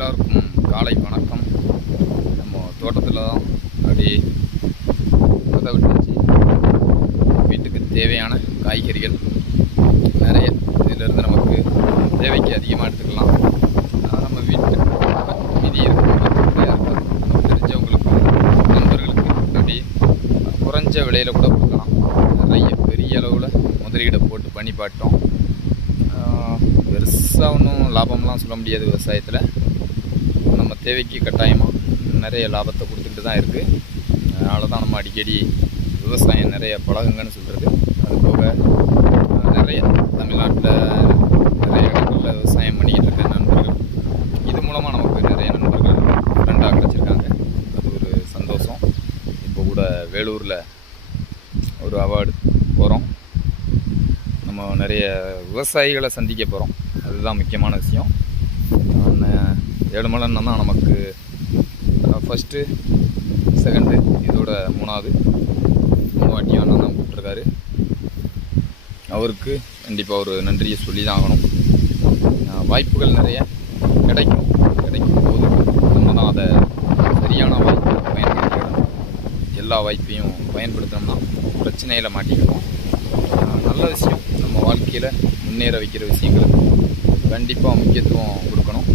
எல்லாருக்கும் காலை வணக்கம். நம்ம தோட்டத்தில் தான் அப்படியே வித விட்டுச்சு வீட்டுக்கு தேவையான காய்கறிகள் நிறைய இதிலிருந்து நமக்கு தேவைக்கு அதிகமாக எடுத்துக்கலாம். நம்ம வீட்டுக்கு மீதி இருக்கும் தெரிஞ்சவங்களுக்கு நண்பர்களுக்கு அப்படி குறைஞ்ச விலையில் கூட கொடுக்கலாம். நிறைய பெரிய அளவில் முதலீடை போட்டு பண்ணி பாட்டோம் பெருசாக ஒன்றும் லாபம்லாம் சொல்ல முடியாது விவசாயத்தில். நம்ம தேவைக்கு கட்டாயமாக நிறைய லாபத்தை கொடுத்துட்டு தான் இருக்குது அதனால தான் நம்ம அடிக்கடி விவசாயம் நிறைய பழகுங்கன்னு சொல்கிறது அது போக நிறைய தமிழ்நாட்டில் நிறைய இடங்களில் விவசாயம் பண்ணிக்கிட்டு இருக்க நண்பர்கள். இது மூலமாக நமக்கு நிறைய நண்பர்கள் ஃப்ரெண்டாக கிடச்சிருக்காங்க. அது ஒரு சந்தோஷம். இப்போ கூட வேலூரில் ஒரு அவார்டு போகிறோம் நம்ம நிறைய விவசாயிகளை சந்திக்க போகிறோம் அதுதான் முக்கியமான விஷயம். நான் ஏழுமலைன்னா தான் நமக்கு ஃபஸ்ட்டு செகண்டு இதோட மூணாவது. மூணு வாட்டியும் அண்ணன் தான் கூப்பிட்ருக்காரு அவருக்கு கண்டிப்பாக ஒரு நன்றியை சொல்லி தான் ஆகணும் வாய்ப்புகள் நிறைய கிடைக்கும். கிடைக்கும் போது நம்ம தான் அதை சரியான வாய்ப்பு பயன்படுத்திக்கணும். எல்லா வாய்ப்பையும் பயன்படுத்தினோம்னா பிரச்சனையில் மாட்டிக்குவோம் நல்ல விஷயம். நம்ம வாழ்க்கையில் முன்னேற வைக்கிற விஷயங்களுக்கு கண்டிப்பாக முக்கியத்துவம் கொடுக்கணும்.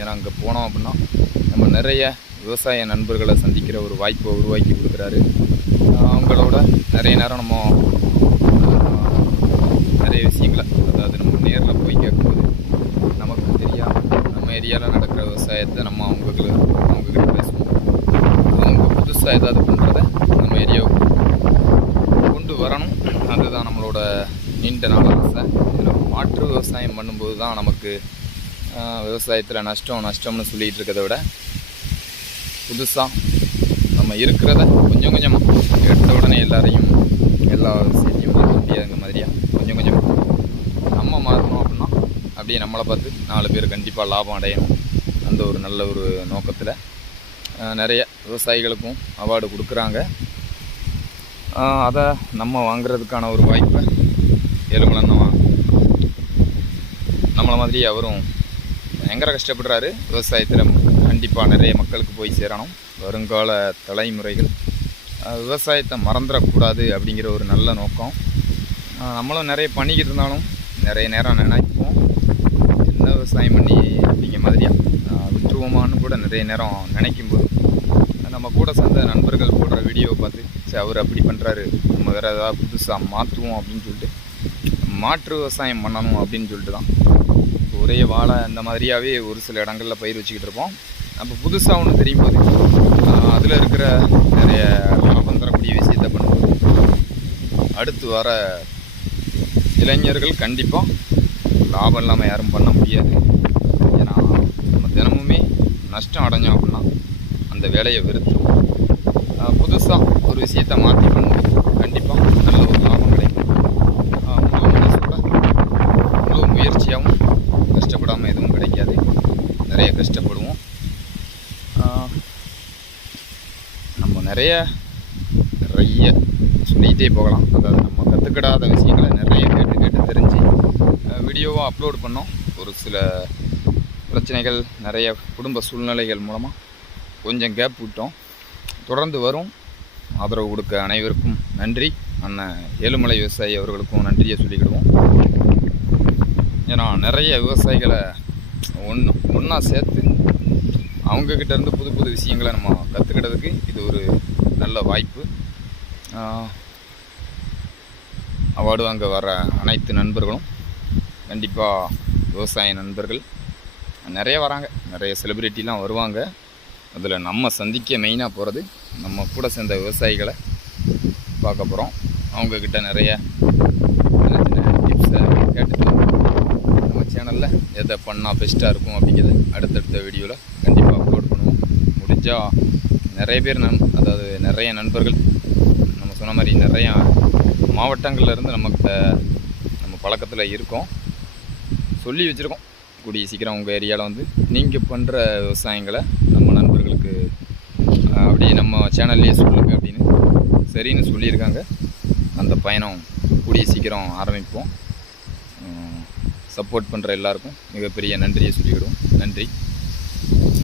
ஏன்னா அங்கே போனோம் அப்படின்னா நம்ம நிறைய விவசாய நண்பர்களை சந்திக்கிற ஒரு வாய்ப்பை உருவாக்கி கொடுக்குறாரு. அவங்களோட நிறைய நேரம் நம்ம நிறைய விஷயங்களை அதாவது நம்ம நேரில் போய் கேட்கும்போது நமக்கு தெரியாமல் நம்ம ஏரியாவில் நடக்கிற விவசாயத்தை நம்ம அவங்களுக்கு அவங்கக்கிட்ட பேசுவோம் அவங்க புதுசாக ஏதாவது பண்ணுறத நம்ம ஏரியாவுக்கு கொண்டு வரணும். அதுதான் நம்மளோட நீண்ட நாள் ஆசை. இதில் மாற்று விவசாயம் பண்ணும்போது தான் நமக்கு விவசாயத்தில் நஷ்டம் நஷ்டம்னு சொல்லிகிட்டு இருக்கிறத விட புதுசாக நம்ம இருக்கிறத கொஞ்சம் கொஞ்சமாக எடுத்த உடனே எல்லாரையும் எல்லா விஷயத்தையும் மாற்ற முடியாதுங்க மாதிரியா? கொஞ்சம் கொஞ்சமாக நம்ம மாறணும் அப்படின்னா அப்படியே நம்மளை பார்த்து நாலு பேர் கண்டிப்பாக லாபம் அடையணும். அந்த ஒரு நல்ல ஒரு நோக்கத்தில் நிறைய விவசாயிகளுக்கும் அவார்டு கொடுக்குறாங்க. அதை நம்ம வாங்குறதுக்கான ஒரு வாய்ப்பை ஏழுமலன்னா நம்மளை மாதிரி அவரும் பயங்கர கஷ்டப்படுறாரு. விவசாயத்தில் கண்டிப்பாக நிறைய மக்களுக்கு போய் சேரணும். வருங்கால தலைமுறைகள் விவசாயத்தை மறந்துடக்கூடாது அப்படிங்கிற ஒரு நல்ல நோக்கம். நம்மளும் நிறைய பண்ணிக்கிட்டு இருந்தாலும் நிறைய நேரம் நினைப்போம். என்ன விவசாயம் பண்ணி அப்படிங்கிற மாதிரியா? விட்டுருவோமான்னு கூட நிறைய நேரம் நினைக்கும்போது நம்ம கூட சேர்ந்த நண்பர்கள் போடுற வீடியோவை பார்த்து சரி அவர் அப்படி பண்ணுறாரு நம்ம வேறு ஏதாவது புதுசாக மாற்றுவோம் அப்படின்னு சொல்லிட்டு மாற்று விவசாயம் பண்ணணும் அப்படின்னு சொல்லிட்டு தான். ஒரே வாழை அந்த மாதிரியாகவே ஒரு சில இடங்களில் பயிர் வச்சுக்கிட்டு இருப்போம். அப்போ புதுசாக ஒன்று தெரியும் போது அதில் இருக்கிற நிறைய லாபம் தரக்கூடிய விஷயத்தை பண்ணும்போது அடுத்து வர இளைஞர்கள் கண்டிப்பாக லாபம் இல்லாமல் யாரும் பண்ண முடியாது. ஏன்னா நம்ம தினமுமே நஷ்டம் அடைஞ்சோம் அப்படின்னா அந்த வேலையை வெறுத்துருவோம். புதுசாக ஒரு விஷயத்தை மாற்றி பண்ணும்போது கண்டிப்பாக நல்ல ஒரு லாபம் கிடைக்கும் ஆஹ் முழு மனசோட முழு முயற்சியாகவும் கஷ்டப்படாமல் எதுவும் கிடைக்காது. நிறைய கஷ்டப்படுவோம். நம்ம நிறைய நிறைய சொல்லிகிட்டே போகலாம். அதாவது நம்ம கற்றுக்கிடாத விஷயங்களை நிறைய கேட்டு கேட்டு தெரிஞ்சு வீடியோவாக அப்லோட் பண்ணோம். ஒரு சில பிரச்சனைகள் நிறைய குடும்ப சூழ்நிலைகள் மூலமாக கொஞ்சம் கேப் விட்டோம். தொடர்ந்து வரும். ஆதரவு கொடுக்க அனைவருக்கும் நன்றி. அண்ணன் ஏழுமலை விவசாயி அவர்களுக்கும் நன்றியை சொல்லிக்கிடுவோம். ஏன்னா நிறைய விவசாயிகளை ஒன்று ஒன்றா சேர்த்து அவங்கக்கிட்டேருந்து புது புது விஷயங்களை நம்ம கற்றுக்கிட்டதுக்கு இது ஒரு நல்ல வாய்ப்பு. அவார்டு வாங்க வர அனைத்து நண்பர்களும் கண்டிப்பாக விவசாய நண்பர்கள் நிறைய வராங்க. நிறைய செலிப்ரிட்டிலாம் வருவாங்க. அதில் நம்ம சந்திக்க மெயினாக போகிறது நம்ம கூட சேர்ந்த விவசாயிகளை பார்க்க போகிறோம் அவங்கக்கிட்ட நிறைய சின்ன சின்ன டிப்ஸை கேட்டுட்டு எதை பண்ணால் பெஸ்ட்டாக இருக்கும் அப்படிங்கிறத அடுத்தடுத்த வீடியோவில் கண்டிப்பாக அப்லோட் பண்ணுவோம். முடிஞ்சால் நிறைய பேர் நன் அதாவது நிறைய நண்பர்கள் நம்ம சொன்ன மாதிரி நிறையா மாவட்டங்கள்லேருந்து நமக்கு நம்ம பழக்கத்தில் இருக்கோம். சொல்லி வச்சுருக்கோம். கூடிய சீக்கிரம் உங்கள் ஏரியாவில் வந்து நீங்கள் பண்ணுற விவசாயங்களை நம்ம நண்பர்களுக்கு அப்படியே நம்ம சேனல்லையே சொல்லுங்க அப்படின்னு சரின்னு சொல்லியிருக்காங்க. அந்த பயணம் கூடிய சீக்கிரம் ஆரம்பிப்போம். சப்போர்ட் பண்ணுற எல்லாருக்கும் மிகப்பெரிய நன்றியை சொல்லிவிடுவோம். நன்றி.